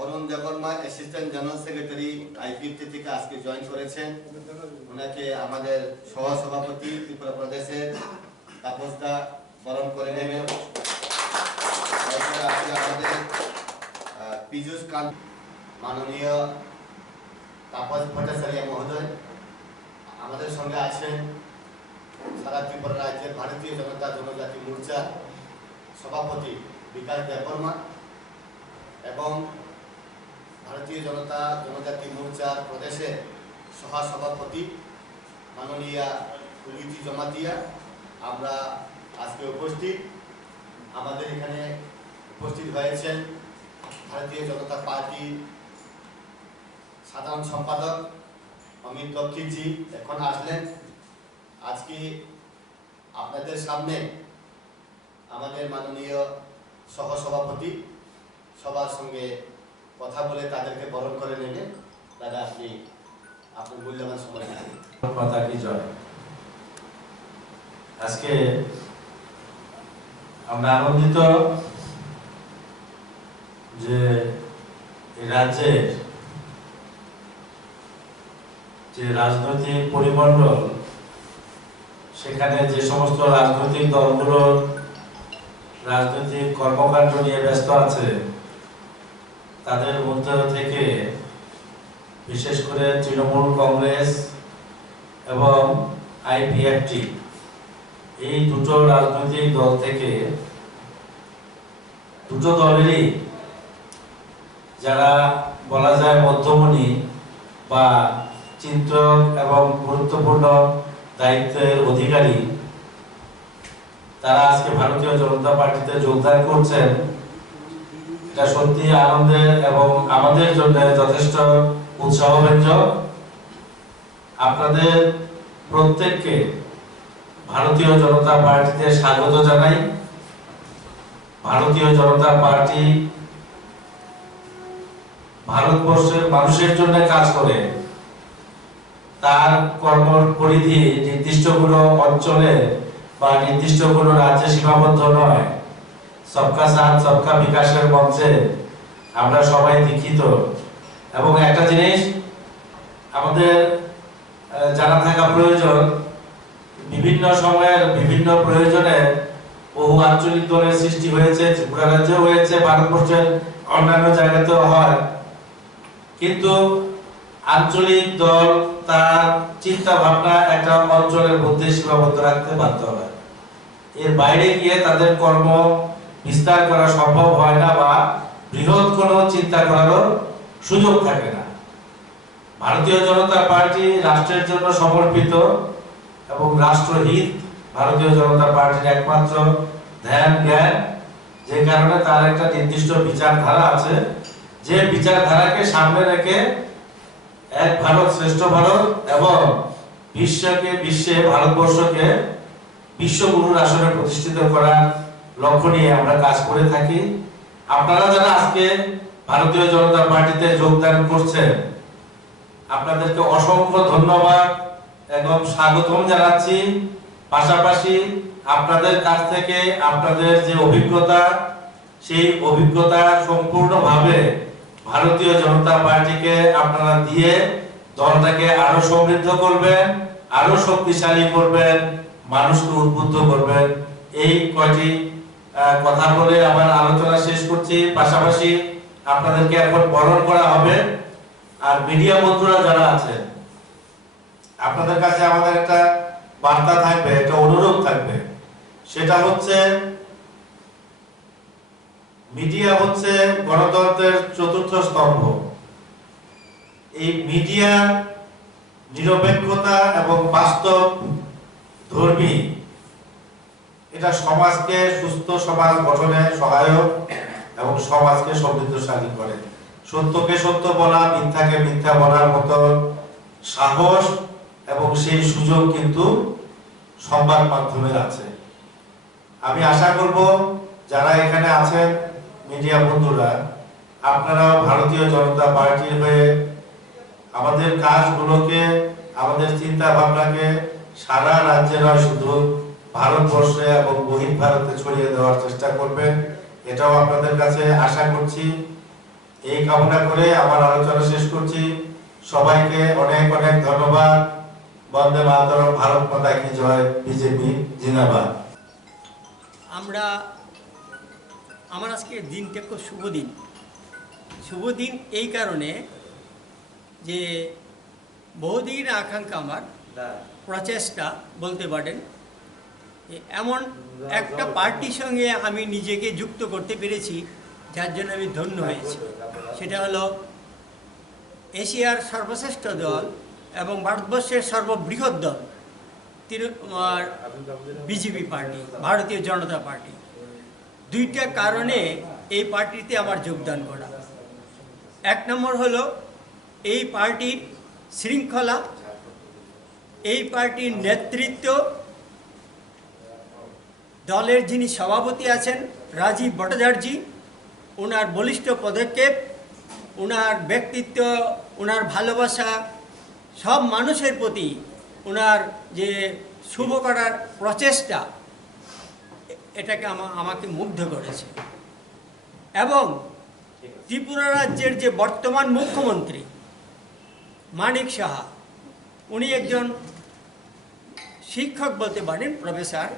অরুণ Debbarma assistant general secretary IPFT থেকে আজকে join করেছেন। ওনাকে আমাদের সহসভাপতি ত্রিপুরা প্রদেশের তাপস দা বরণ করে নেবেন। আমাদের পীযূষ কান্ত মাননীয় তাপস ভট্টাচার্য মহোদয় আমাদের সঙ্গে আছেন। সারা ত্রিপুরা রাজ্যের ভারতীয় জনতা জনজাতি মোর্চা সভাপতি বিকাশ দেববর্মা এবং ভারতীয় জনতা জনজাতি মোর্চার প্রদেশের সহসভাপতি মাননীয়া কুলগীতি জমাতিয়া আমরা আজকে উপস্থিত। আমাদের এখানে উপস্থিত হয়েছেন ভারতীয় জনতা পার্টি সাধারণ সম্পাদক অমিত দক্ষিণজি এখন আসলেন। আজকে আপনাদের সামনে আমাদের মাননীয় সহসভাপতি সবার সঙ্গে কথা বলে তাদেরকে বরণ করে নেবেন। দাদা আপনি আপনার মূল্যবান সময় মাতা কি জয়। আজকে আমরা আনন্দিত যে এই রাজ্যের যে রাজনৈতিক পরিমণ্ডল সেখানে যে সমস্ত রাজনৈতিক দলগুলোর রাজনৈতিক কর্মকাণ্ড নিয়ে ব্যস্ত আছে তাদের মধ্য থেকে বিশেষ করে তৃণমূল কংগ্রেস এবং আইপিএফটি এই দুটো রাজনৈতিক দল থেকে দুটো দলেরই যারা বলা যায় মধ্যমণি বা চিন্তক এবং গুরুত্বপূর্ণ দায়িত্বের অধিকারী তারা আজকে ভারতীয় জনতা পার্টিতে যোগদান করছেন। এটা সত্যি আনন্দের এবং আমাদের জন্য যথেষ্ট উৎসাহব্যঞ্জক। আপনাদের প্রত্যেককে ভারতীয় জনতা পার্টিতে স্বাগত জানাই। ভারতীয় জনতা পার্টি ভারতবর্ষের মানুষের জন্য কাজ করে। তার কর্ম পরিধি নির্দিষ্ট কোনো অঞ্চলে বা নির্দিষ্ট কোনো রাজ্যে সীমাবদ্ধ নয়। সবকা সাথ সবকা বিকাশের মঞ্চে আমরা সবাই দীক্ষিত। এবং একটা জিনিস আমাদের জানা থাকা প্রয়োজন, বিভিন্ন সময়ের বিভিন্ন প্রয়োজনে বহু আঞ্চলিক দলের সৃষ্টি হয়েছে। ত্রিপুরা রাজ্যেও হয়েছে, ভারতবর্ষের অন্যান্য জায়গাতেও হয়। কিন্তু আঞ্চলিক দল তার চিন্তা ভাবনা একটা অঞ্চলের মধ্যে সীমাবদ্ধ রাখতে বাধ্য হয়। এর বাইরে গিয়ে তাদের কর্ম বিস্তার করা সম্ভব হয় না বা বৃহৎ কোনো চিন্তা করারও সুযোগ থাকে না। ভারতীয় জনতা পার্টি রাষ্ট্রের জন্য সমর্পিত এবং রাষ্ট্রহিত ভারতীয় জনতা পার্টির একমাত্র ধ্যান জ্ঞান, যে কারণে তার একটা নির্দিষ্ট বিচারধারা আছে, যে বিচারধারাকে সামনে রেখে এক ভারত শ্রেষ্ঠ ভারত এবং বিশ্বে ভারতবর্ষকে বিশ্বগুরুর আসনে প্রতিষ্ঠিত করার লক্ষ্য নিয়ে আমরা কাজ করে থাকি। আপনারা যারা আজকে ভারতীয় জনতা পার্টিতে যোগদান করছেন আপনাদেরকে অসংখ্য ধন্যবাদ এবং স্বাগতম জানাচ্ছি। পাশাপাশি আপনাদের কাছ থেকে আপনাদের যে অভিজ্ঞতা সেই অভিজ্ঞতা সম্পূর্ণভাবে ভারতীয় জনতা পার্টিকে আপনারা দিয়ে দলটাকে আরো সমৃদ্ধ করবেন, আরো শক্তিশালী করবেন, মানুষকে উদ্বুদ্ধ করবেন। এই কয়টি কথা বলে আমার আলোচনা শেষ করছি। পাশাপাশি আপনাদেরকে এখন বরণ করা হবে। আর মিডিয়া বন্ধুরা যারা আছেন আপনাদের কাছে আমাদের একটা বার্তা থাকবে, একটা অনুরোধ থাকবে। সেটা হচ্ছে মিডিয়া হচ্ছে গণতন্ত্রের চতুর্থ স্তম্ভ। এই মিডিয়া নিরপেক্ষতা এবং বাস্তব ধর্মী এটা সমাজকে সুস্থ সমাজ গঠনে সহায়ক এবং সমাজকে সমৃদ্ধশালী করে। সত্যকে সত্য বলা, মিথ্যাকে মিথ্যা বলার মতো সাহস এবং সেই সুযোগ কিন্তু সংবাদ মাধ্যমের আছে। আমি আশা করব যারা এখানে আছেন মিডিয়া বন্ধুরা, আপনারাও ভারতীয় জনতা পার্টির হয়ে আমাদের কাজগুলোকে, আমাদের চিন্তা ভাবনাকে সারা রাজ্যে নয় শুধু ভারতবর্ষে এবং বহির্ভারতে ছড়িয়ে দেওয়ার চেষ্টা করবেন। এটাও আপনাদের কাছে আশা করছি। এই কামনা করে আমার আলোচনা শেষ করছি। সবাইকে অনেক অনেক ধন্যবাদ। বন্দে মাতরম, ভারত মাতা কি জয়, বিজেপি জিন্দাবাদ। আমার আজকে দিনটা খুব শুভ দিন এই কারণে যে বহুদিন আকাঙ্ক্ষা আমার প্রচেষ্টা বলতে পারেন, এমন একটা পার্টির সঙ্গে আমি নিজেকে যুক্ত করতে পেরেছি যার জন্য আমি ধন্য হয়েছি। সেটা হলো এশিয়ার সর্বশ্রেষ্ঠ দল এবং ভারতবর্ষের সর্ববৃহৎ দল বিজেপি পার্টি, ভারতীয় জনতা পার্টি। দুইটা কারণে এই পার্টিতে আমার যোগদান করা। এক নম্বর হলো এই পার্টির শৃঙ্খলা, এই পার্টির নেতৃত্ব, দলের যিনি সভাপতি আছেন রাজীব ভট্টাচার্য, ওনার বলিষ্ঠ পদক্ষেপ, ওনার ব্যক্তিত্ব, ওনার ভালোবাসা, সব মানুষের প্রতি ওনার যে শুভ করার প্রচেষ্টা, এটাকে আমাকে মুগ্ধ করেছে। এবং ত্রিপুরা রাজ্যের যে বর্তমান মুখ্যমন্ত্রী মানিক সাহা, উনি একজন শিক্ষক বলতে পারেন, প্রফেসর।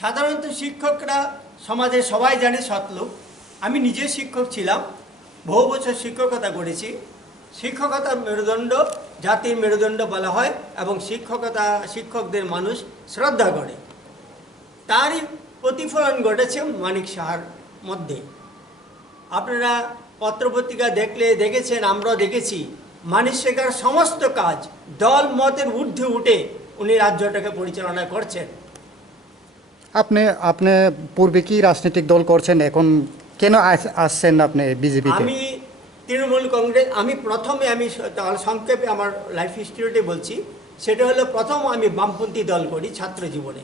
সাধারণত শিক্ষকরা সমাজে সবাই জানে সৎলোক। আমি নিজে শিক্ষক ছিলাম, বহু বছর শিক্ষকতা করেছি। শিক্ষকতা মেরুদণ্ড, জাতির মেরুদণ্ড বলা হয় এবং শিক্ষকদের মানুষ শ্রদ্ধা করে। তারই প্রতিফলন ঘটেছে মানিক সাহার মধ্যে। আপনারা পত্রপত্রিকা দেখেছেন, আমরাও দেখেছি, মানিক শেখার সমস্ত কাজ দল মতের ঊর্ধ্বে উঠে উনি রাজ্যটাকে পরিচালনা করছেন। আপনি পূর্বে কি রাজনৈতিক দল করছেন, এখন কেন আসছেন আপনি বিজেপিতে? আমি তৃণমূল কংগ্রেস, আমি সংক্ষেপে আমার লাইফ হিস্ট্রিটা বলছি। সেটা হলো প্রথম আমি বামপন্থী দল করি ছাত্র জীবনে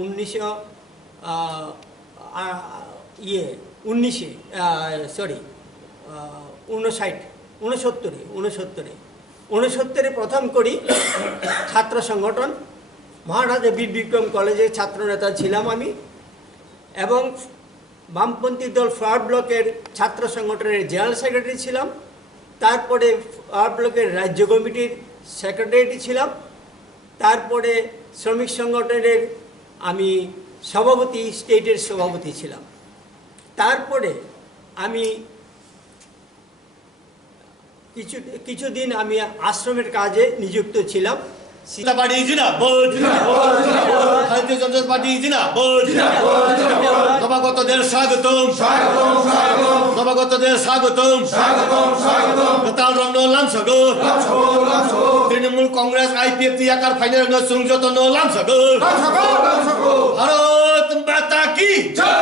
1969 প্রথম করি ছাত্র সংগঠন। মহারাজা বীর বিক্রম কলেজের ছাত্র নেতা ছিলাম আমি, এবং বামপন্থী দল ফরওয়ার্ড ব্লকের ছাত্র সংগঠনের জেনারেল সেক্রেটারি ছিলাম। তারপরে ফরওয়ার্ড ব্লকের রাজ্য কমিটির সেক্রেটারি ছিলাম। তারপরে শ্রমিক সংগঠনের আমি সভাপতি, স্টেটের সভাপতি ছিলাম। তারপরে আমি কিছুদিন আমি আশ্রমের কাজে নিযুক্ত ছিলাম। পার্টি জিন্দাবাদ, ভারতীয় জনতা পার্টি জিন্দাবাদ, নবাগতদের স্বাগতম, নবাগতদের স্বাগতম, গতাল রং লামসাগো, তৃণমূল কংগ্রেস আইপিএফ তিয়াকার ফাইনাল সংযত লামসাগো, ভারত মাতা কি জয়।